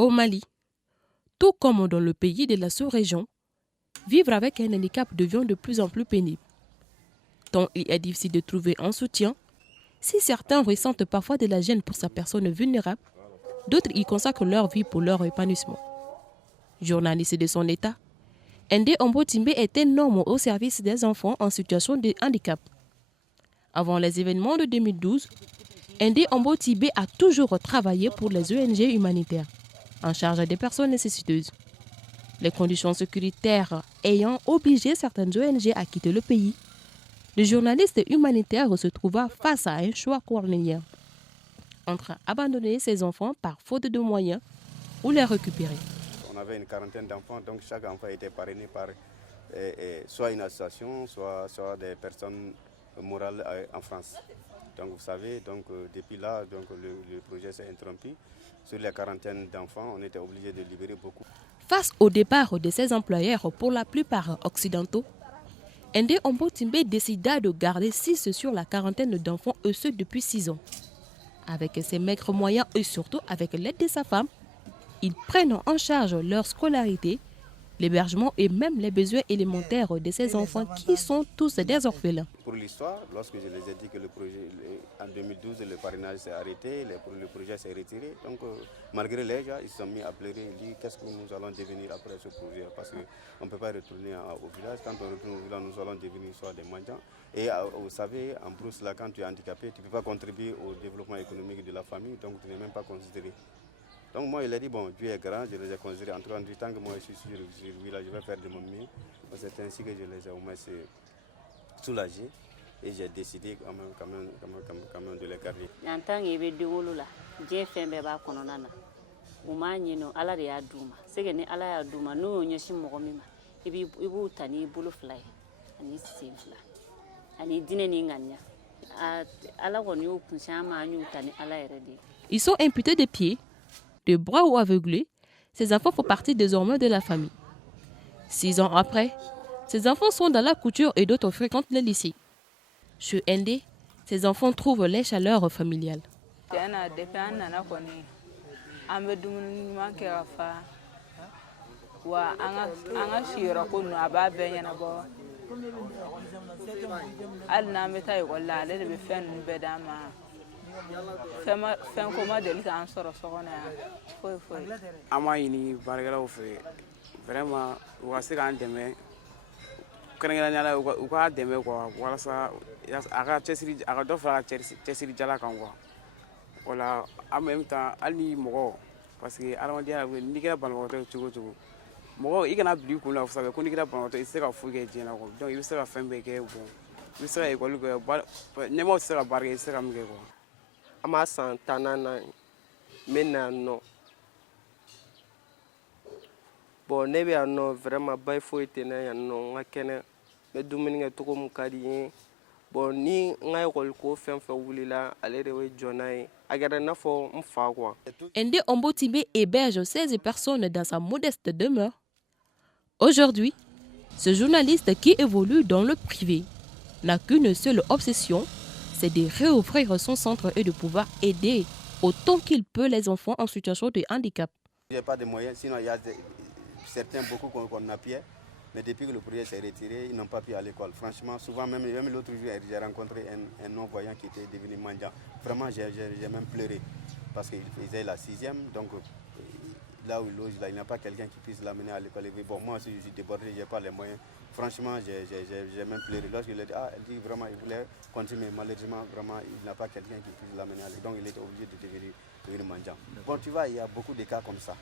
Au Mali, tout comme dans le pays de la sous-région, vivre avec un handicap devient de plus en plus pénible. Tant il est difficile de trouver un soutien, si certains ressentent parfois de la gêne pour sa personne vulnérable, d'autres y consacrent leur vie pour leur épanouissement. Journaliste de son état, Ndé Ombo-Timbe est un homme au service des enfants en situation de handicap. Avant les événements de 2012, Ndé Ombo-Timbe a toujours travaillé pour les ONG humanitaires en charge des personnes nécessiteuses. Les conditions sécuritaires ayant obligé certaines ONG à quitter le pays, le journaliste humanitaire se trouva face à un choix cornélien entre abandonner ses enfants par faute de moyens ou les récupérer. On avait une quarantaine d'enfants, donc chaque enfant était parrainé par soit une association, soit des personnes morales en France. Donc vous savez, depuis là, le projet s'est interrompu. Sur les quarantaines d'enfants, on était obligé de libérer beaucoup. Face au départ de ses employeurs, pour la plupart occidentaux, Ndé Ombo-Timbe décida de garder 6 sur la quarantaine d'enfants, et ce depuis 6 ans. Avec ses maigres moyens et surtout avec l'aide de sa femme, ils prennent en charge leur scolarité, l'hébergement et même les besoins élémentaires de ces enfants qui sont tous des orphelins. Pour l'histoire, lorsque je les ai dit que le projet, en 2012, le parrainage s'est arrêté, le projet s'est retiré, donc malgré les gens, ils se sont mis à pleurer, ils disent qu'est-ce que nous allons devenir après ce projet, parce qu'on ne peut pas retourner au village. Quand on retourne au village, nous allons devenir soit des mendiants. Et vous savez, en brousse, là, quand tu es handicapé, tu ne peux pas contribuer au développement économique de la famille, donc tu n'es même pas considéré. Donc moi, il a dit, bon, Dieu est grand, je les ai considérés. En tout cas, du temps que moi, je suis sur le village, je vais faire de mon mieux. C'est ainsi que je les ai au moins soulagés. Et j'ai décidé quand même de les garder. En tant que j'ai fait mes bas kononana. Umanye no ala de aduma. C'est que ni ala aduma no nyeshi mogomima. Ibu tani bulu fly. Ani simfla. Ani dine ni nganya. Ala wonyo punchama anyu tani ala eredi. Ils sont amputés des pieds, de bras ou aveuglés. Ces enfants font partie désormais de la famille. 6 ans après, ces enfants sont dans la couture et d'autres fréquentent le lycée. Chez Ndé, ces enfants trouvent les chaleurs familiales. Vraiment, on va se rendre demain. Quand on a demain quoi, voilà ça. Aga Chelsea jala kangwa. Voilà, en même temps, ali mogo parce que alors dia ni kira banwato chugo. Mogo il kana bli kun la vous savez ko ni kira banwato il sera fuge jena ko. Donc il sera fin beke bon. Il sera école ko nemo sera barre sera mge ko. Ama santanana menano. Bon, ne bɛ yan nɔ vraiment bayi foyi tɛ ne yan nɔ n ka kɛnɛ n bɛ dumuni kɛ cogo min ka di n ye bon ni n ka école ko fɛn fɛn wulila ale de bɛ jɔ n'a ye a kɛra i n'a fɔ n fa quoi. Ndé Ombo-Timbe héberge 16 personnes dans sa modeste demeure. Aujourd'hui, ce journaliste qui évolue dans le privé n'a qu'une seule obsession, c'est de réouvrir son centre et de pouvoir aider autant qu'il peut les enfants en situation de handicap. Il n'y a pas de moyens, sinon il y a certains, beaucoup qu'on appuyait, mais depuis que le projet s'est retiré, ils n'ont pas pu aller à l'école. Franchement, souvent, même l'autre jour, j'ai rencontré un non-voyant qui était devenu mendiant. Vraiment, j'ai même pleuré parce qu'il faisait la 6e, donc là où il loge, là, il n'y a pas quelqu'un qui puisse l'amener à l'école. Bon, moi aussi, je suis débordé, je n'ai pas les moyens. Franchement, j'ai même pleuré. Lorsqu'il a dit, elle dit vraiment, il voulait continuer, malheureusement, vraiment, il n'a pas quelqu'un qui puisse l'amener à l'école. Donc, il était obligé de devenir mendiant. Bon, tu vois, il y a beaucoup de cas comme ça.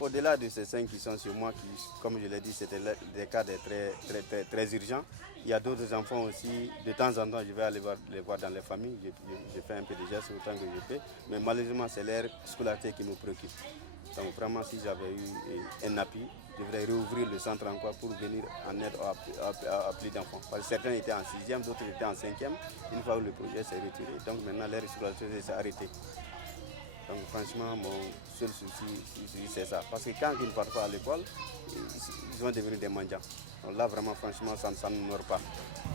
Au-delà de ces 5 qui sont sur moi, qui, comme je l'ai dit, c'était des cas très urgents. Il y a d'autres enfants aussi. De temps en temps, je vais aller les voir dans les familles. Je fais un peu de gestes autant que je peux. Mais malheureusement, c'est leur scolarité qui me préoccupe. Donc vraiment, si j'avais eu un appui, je devrais réouvrir le centre encore pour venir en aide à plus d'enfants. Parce que certains étaient en 6e, d'autres étaient en 5e. Une fois que le projet s'est retiré, donc maintenant leur scolarité s'est arrêtée. Donc franchement, mon seul souci, c'est ça. Parce que quand ils ne partent pas à l'école, ils vont devenir des mendiants. Donc là, vraiment, franchement, ça ne meurt pas.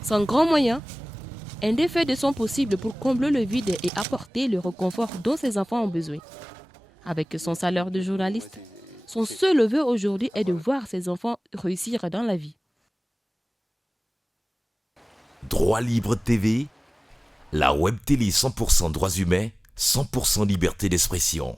Sans grand moyen, Ndé fait de son possible pour combler le vide et apporter le réconfort dont ses enfants ont besoin. Avec son salaire de journaliste, son seul vœu aujourd'hui est de voir ses enfants réussir dans la vie. Droit Libre TV, la web télé 100% droits humains, 100% liberté d'expression.